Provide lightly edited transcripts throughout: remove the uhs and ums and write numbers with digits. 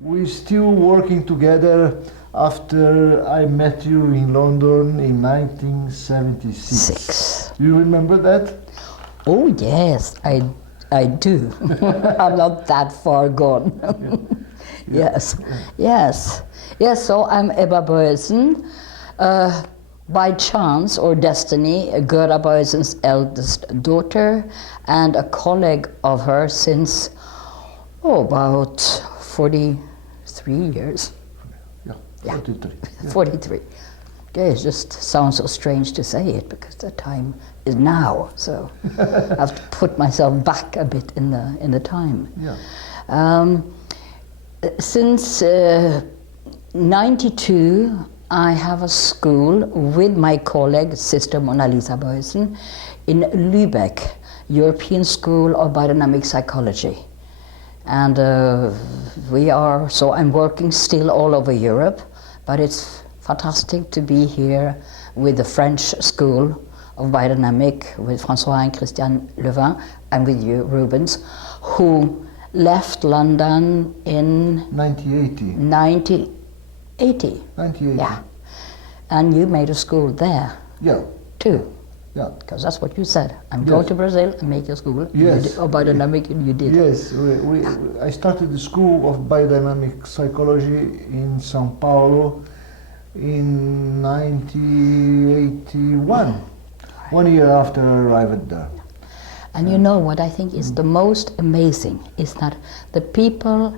We're still working together after I met you in London in 1976. Do you remember that? Oh yes, I do. I'm not that far gone. Yes, yes, yes. So I'm Ebba Boyesen. By chance or destiny, Gerda Boyesen's eldest daughter, and a colleague of her since about 43 years. Yeah, 43. Yeah. 43. Okay, it just sounds so strange to say it because the time is now, so I have to put myself back a bit in the time. Yeah. Since 92, I have a school with my colleague, Sister Mona Lisa Boyesen, in Lübeck, European School of Biodynamic Psychology. And so I'm working still all over Europe, but it's fantastic to be here with the French School of Biodynamic, with François and Christian Levin, and with you, Rubens, who left London in 1980. 1980. Yeah. And you made a school there. Yeah. Too. Yeah. Because that's what you said. I'm going to Brazil and make a school. Yes. Of biodynamic, and you did. Yes. I started the School of Biodynamic Psychology in São Paulo in 1981. 1 year after I arrived there. And you know what I think is the most amazing is that the people,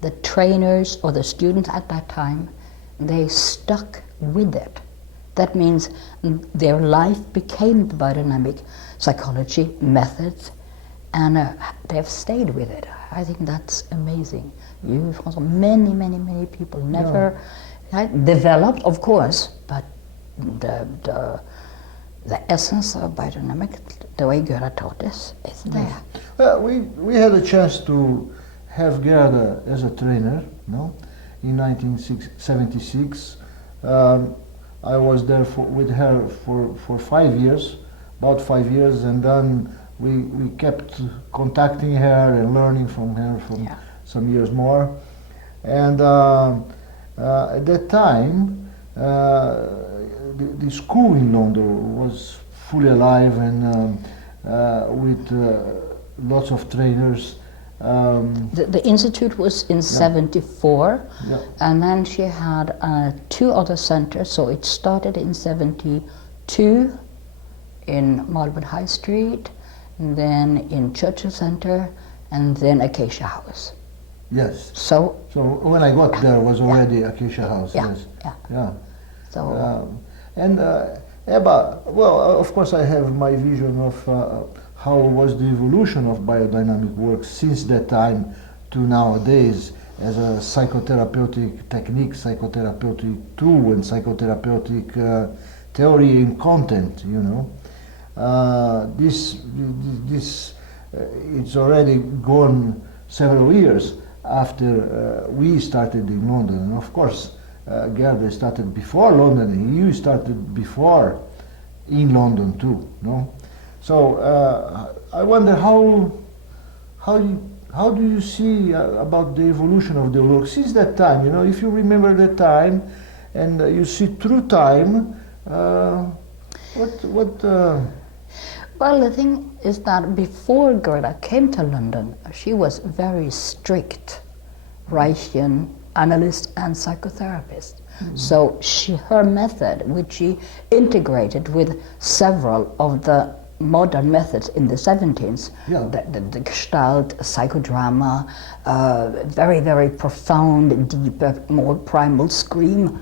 the trainers or the students at that time, they stuck with it. That means their life became the biodynamic psychology methods, and they've stayed with it. I think that's amazing. You, François, many people never developed, of course, but the essence of biodynamic, the way Gerda taught us, is there. We had a chance to have Gerda as a trainer, no? In 1976. I was there with her for 5 years, about 5 years, and then we kept contacting her and learning from her for some years more. And at that time, the school in London was fully alive and with lots of trainers. The institute was in 74, and then she had 2 other centers. So it started in 72 in Marlborough High Street, and then in Churchill Center, and then Acacia House. Yes. So when I got there was already Acacia House. Yes. Yeah. So and Ebba, well, of course I have my vision of how was the evolution of biodynamic work since that time to nowadays as a psychotherapeutic technique, psychotherapeutic tool, and psychotherapeutic theory and content, you know. This it's already gone several years after we started in London, and of course Gerda started before London, and you started before in London too, no? So I wonder how do you see about the evolution of the work since that time? You know, if you remember that time, and you see through time, what? Well, the thing is that before Gerda came to London, she was very strict Reichian analyst and psychotherapist. So her method, which she integrated with several of the modern methods in the 70s, the Gestalt, psychodrama, very profound, deeper, more primal scream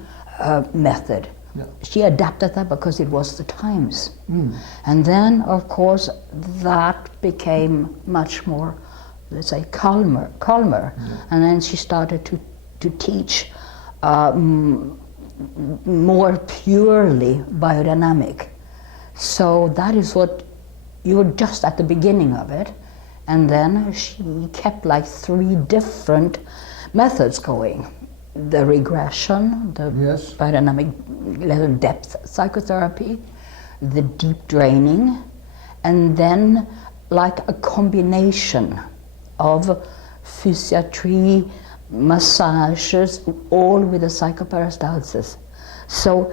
method. She adapted that because it was the times. And then, of course, that became much more, let's say, calmer. And then she started to teach more purely biodynamic. So that is what you were just at the beginning of it, and then she kept like 3 different methods going: the regression, the biodynamic level depth psychotherapy, the deep draining, and then like a combination of physiatry, massages, all with a psychoperistalsis. So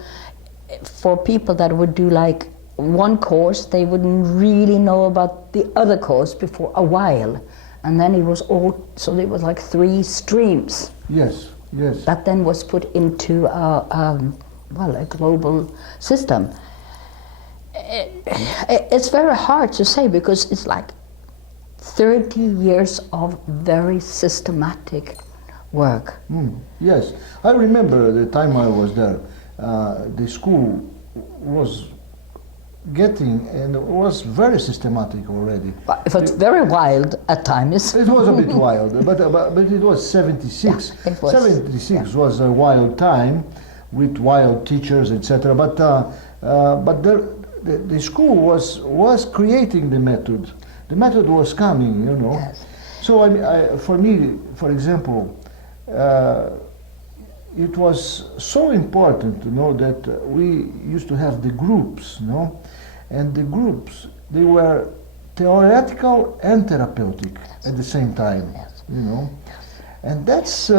for people that would do like one course, they wouldn't really know about the other course before a while. And then it was all, so there was like 3 streams. Yes, yes. That then was put into a global system. It's very hard to say because it's like 30 years of very systematic work. Yes, I remember the time I was there. The school was getting, and it was very systematic already. But it was very wild at times. It was a bit wild, but it was 76. Yeah, it was. 76 was a wild time with wild teachers, etc. But the school was creating the method. The method was coming, you know. Yes. So for me, for example, it was so important to know that we used to have the groups, you know, and the groups, they were theoretical and therapeutic at the same time, Yes. you know. And that's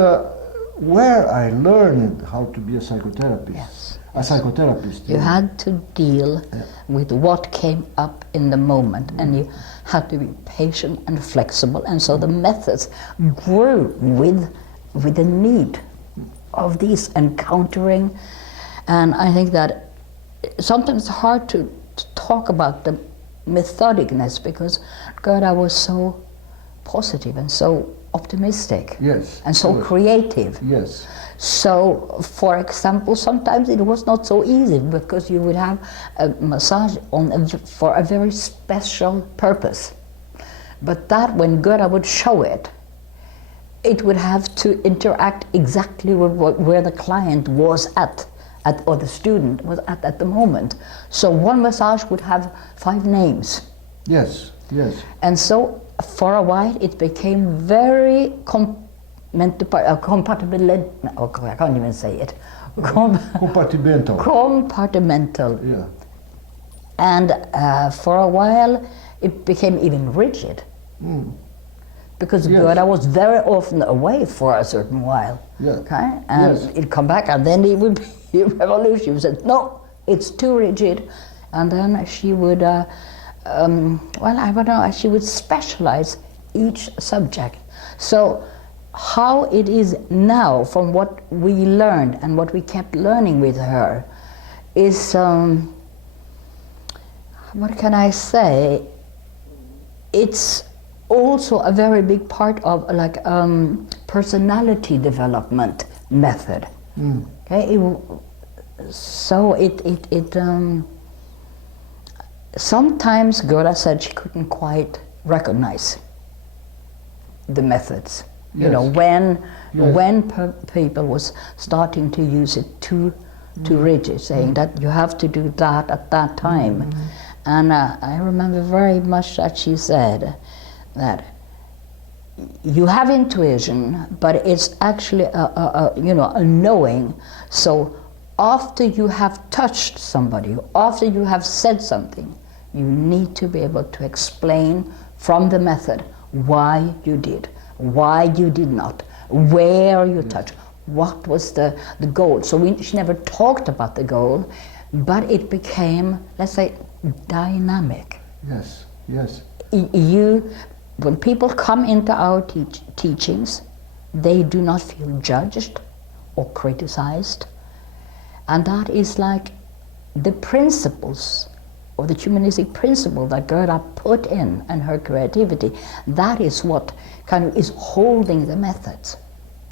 where I learned how to be a psychotherapist. Yes. A psychotherapist. You had to deal with what came up in the moment, and you had to be patient and flexible, and so the methods grew with the need of these encountering. And I think that sometimes it's hard to talk about the methodicness because Gerda was so positive and so optimistic. Yes. And so creative. Yes. So, for example, sometimes it was not so easy because you would have a massage for a very special purpose. But that, when Gerda would show it, it would have to interact exactly with where the client was at or the student was at the moment. So one massage would have 5 names. Yes, yes. And so for a while it became very compartmental. I can't even say it. Compartimental. Compartmental. Yeah. And for a while it became even rigid. Because Yes. Gerda was very often away for a certain while. Yeah. Okay? And Yes. it'd come back and then it would be a revolution. She said, no, it's too rigid. And then she would, I don't know, she would specialize each subject. So how it is now, from what we learned and what we kept learning with her, is, what can I say? It's also a very big part of like personality development method. Okay, sometimes Gerda said she couldn't quite recognize the methods. Yes. You know, when people was starting to use it too rigid, saying that you have to do that at that time. And I remember very much that she said that you have intuition, but it's actually a knowing. So after you have touched somebody, after you have said something, you need to be able to explain from the method why you did, why you did not, where you touched, what was the goal. So she never talked about the goal, but it became, let's say, dynamic. Yes, yes. When people come into our teachings, they do not feel judged or criticized. And that is like the principles, or the humanistic principle that Gerda put in and her creativity. That is what kind of is holding the methods.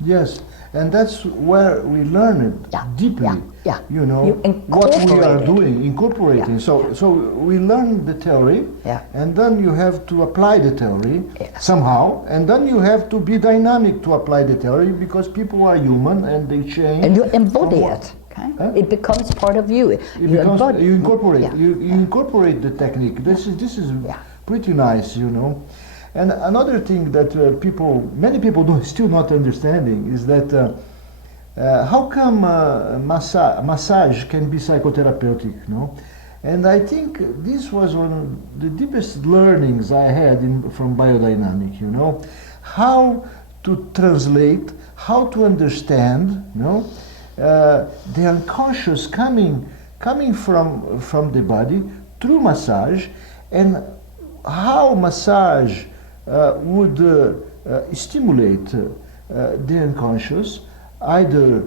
Yes, and that's where we learn it deeply. Yeah. You know, You what we are incorporate it. doing, incorporating. Yeah. So we learn the theory, and then you have to apply the theory somehow, and then you have to be dynamic to apply the theory because people are human and they change. And you embody it. Okay? It becomes part of you. You incorporate. You incorporate the technique. This is pretty nice, you know. And another thing that many people do still not understanding is that how come massage can be psychotherapeutic, no? And I think this was one of the deepest learnings I had from biodynamic, you know, how to translate how to understand, the unconscious coming from the body through massage, and how massage would stimulate the unconscious, either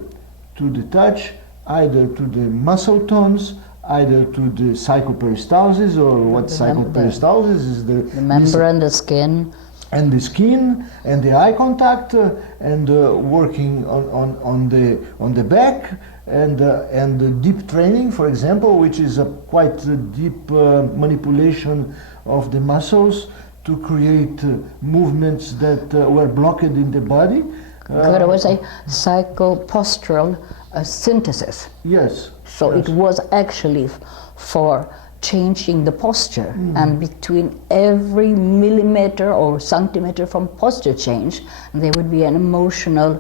to the touch, either to the muscle tones, either to the psychoperistalsis, or what psychoperistalsis is the membrane, the skin. And the skin, and the eye contact, and working on the back, and the deep training, for example, which is a quite deep manipulation of the muscles to create movements that were blocked in the body. Good, I would say psychopostural synthesis. Yes. So yes. it was actually for changing the posture, and between every millimeter or centimeter from posture change, there would be an emotional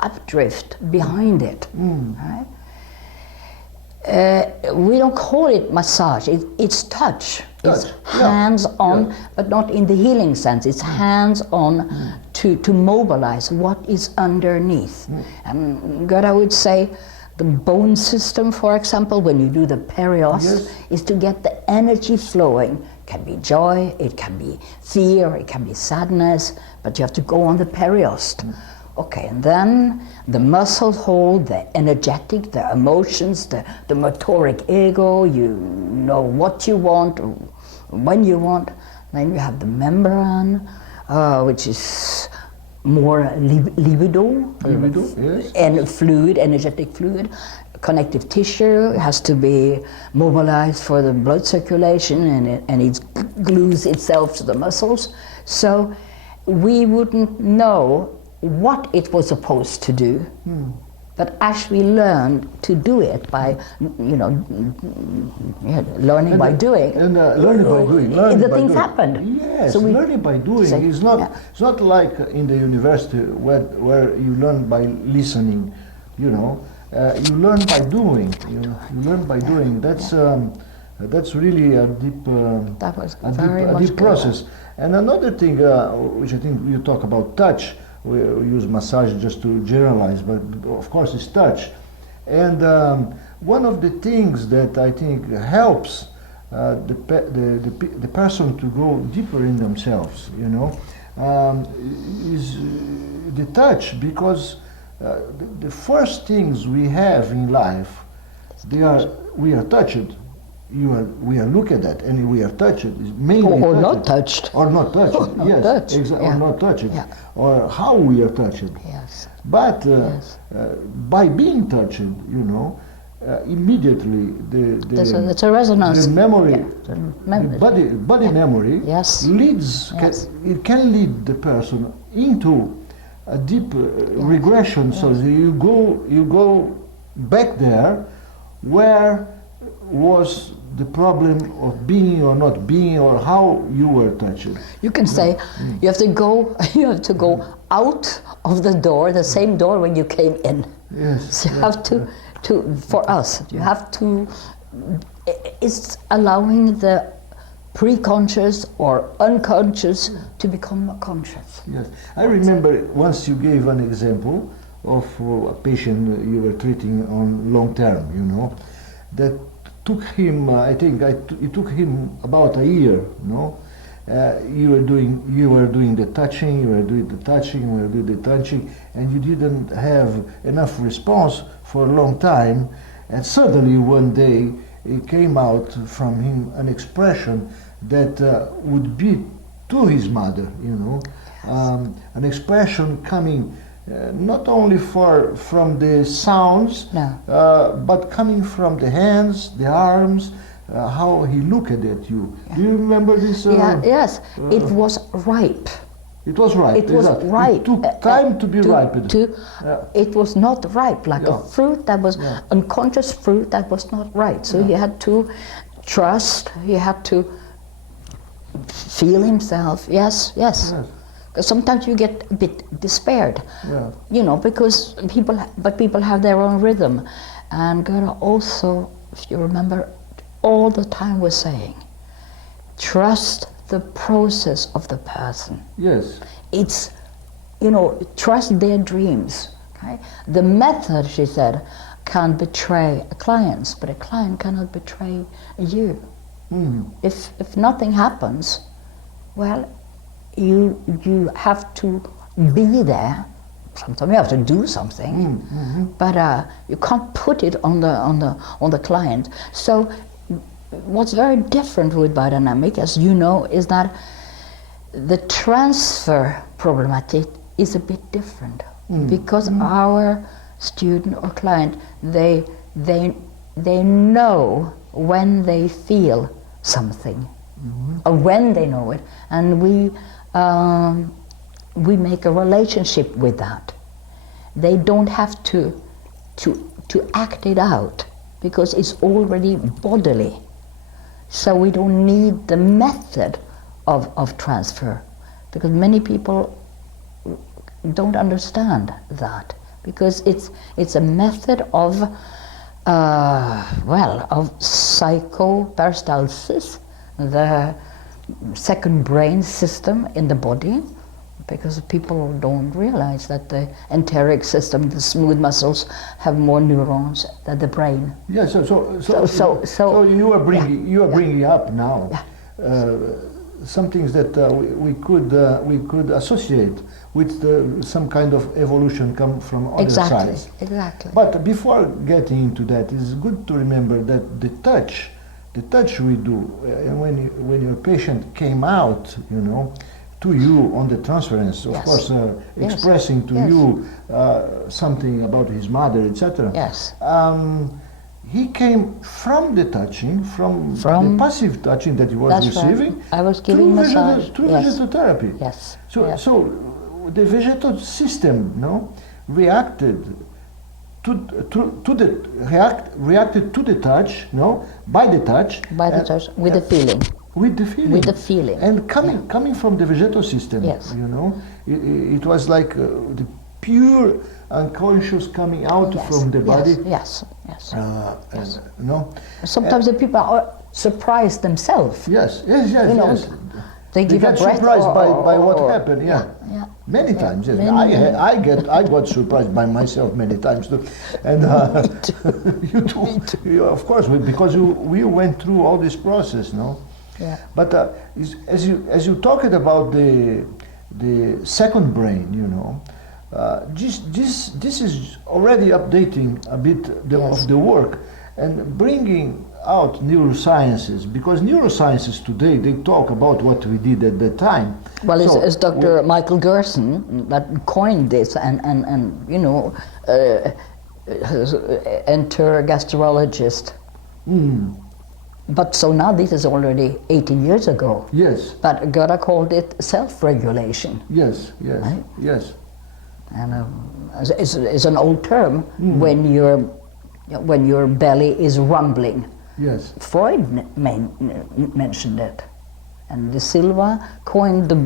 updrift behind it. Right? We don't call it massage, it's touch. It's hands-on, but not in the healing sense. It's hands-on to mobilize what is underneath. Gerda would say, the bone system, for example, when you do the perios, is to get the energy flowing. It can be joy, it can be fear, it can be sadness, but you have to go on the perios. Okay, and then the muscles hold the energetic, the emotions, the motoric ego, you know what you want, when you want. Then you have the membrane, which is more libido, yes. And fluid, energetic fluid. Connective tissue has to be mobilized for the blood circulation, and it glues itself to the muscles. So we wouldn't know what it was supposed to do, but actually learned to do it by, learning by doing. And learning by doing. The things happened. Yes, so learning by doing is not. It's not like in the university where you learn by listening. You learn by doing. You learn by doing. That's really a deep. That was a deep process. And another thing, which I think you talk about touch. We use massage just to generalize, but of course it's touch. And one of the things that I think helps the person to go deeper in themselves, is the touch, because the first things we have in life, we are touched. We are looking at, and we are touched. Mainly or not touched. Or not touched. Or not yes, touched. Or not touched. Or how we are touched. Yes. But by being touched, immediately it's a resonance. the memory, the body memory leads. It can lead the person into a deep regression. So you go back there, where was the problem of being or not being, or how you were touched. You can say you have to go out of the door, the same door when you came in. Yes. So you have to for us, you have to. It's allowing the pre-conscious or unconscious to become conscious. Yes, I remember once you gave an example of a patient you were treating on long term. That took him, it took him about a year, you were doing the touching, and you didn't have enough response for a long time, and suddenly one day it came out from him an expression that would be to his mother, an expression coming not only from the sounds, but coming from the hands, the arms, how he looked at you. Do you remember this? Yes, it was ripe. It was ripe. It was ripe. It took time to be ripened. It was not ripe, like a fruit that was unconscious fruit that was not ripe. So he had to trust. He had to feel himself. Yes. Because sometimes you get a bit despaired, because people have their own rhythm. And Gerda also, if you remember, all the time was saying, trust the process of the person. Yes. It's trust their dreams. Okay? The method, she said, can betray clients, but a client cannot betray you. If nothing happens, well, you have to be there. Sometimes you have to do something, but you can't put it on the client. So, what's very different with biodynamic, as you know, is that the transfer problematic is a bit different because our student or client they know when they feel something or when they know it, and we make a relationship with that. They don't have to act it out because it's already bodily. So we don't need the method of transfer, because many people don't understand that, because it's a method of psychoperistalsis, the second brain system in the body, because people don't realize that the enteric system, the smooth muscles, have more neurons than the brain. Yeah. So you are bringing up now some things that we could associate with some kind of evolution come from other sides. Exactly. But before getting into that, it's good to remember that the touch we do when your patient came out, to you on the transference, of course, expressing to you something about his mother, etc. Yes. He came from the touching, from the passive touching that he was receiving. Right. I was giving massage. Through vegetotherapy. Yes. So the vegetative system, reacted reacted to the touch, by the touch. By the touch, with the feeling. With the feeling. With the feeling. And coming from the vegetative system, it was like the pure unconscious coming out from the body. Yes. Sometimes the people are surprised themselves. Yes. They give get a breath surprised by what happened. Many times. Yes. I got surprised by myself many times too, and you too. You, of course, because we went through all this process, no. Yeah. But as you talked about the second brain, this is already updating a bit of the work and bringing out neurosciences, because neurosciences today, they talk about what we did at that time. Well, it's Dr. Michael Gerson that coined this, and enter-gastrologist. But so now this is already 80 years ago. Yes. But Gerda called it self-regulation. Yes. Right? Yes. And it's an old term when your belly is rumbling. Yes. Freud mentioned it, and De Silva coined the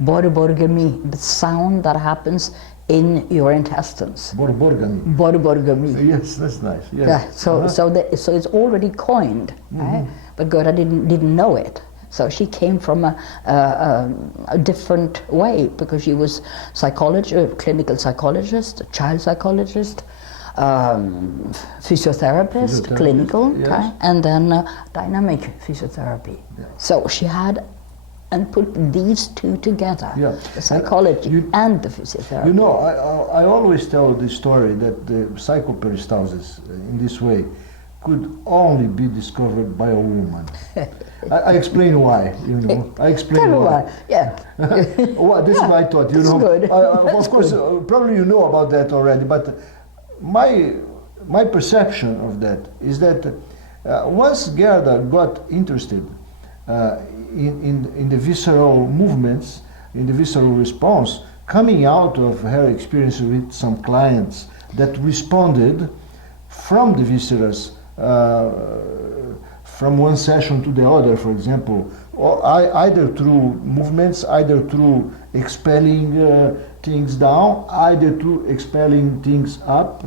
borborygmi, the sound that happens in your intestines. Borborygmi. Yes, that's nice. Yes. Yeah. So it's already coined, right? But Gerda didn't know it. So she came from a different way, because she was clinical psychologist, child psychologist, physiotherapist, clinical, yes. And then dynamic physiotherapy. Yeah. So she had and put these two together, the psychology and the physiotherapy. I always tell the story that the psychoperistalsis in this way could only be discovered by a woman. I explain why, I explain why. Yeah. Well, this is what I thought, That's good. Of course, probably you know about that already, but my perception of that is that once Gerda got interested in the visceral movements, in the visceral response, coming out of her experience with some clients that responded from the viscerals, from one session to the other, for example, or either through movements, either through expelling things down, either through expelling things up,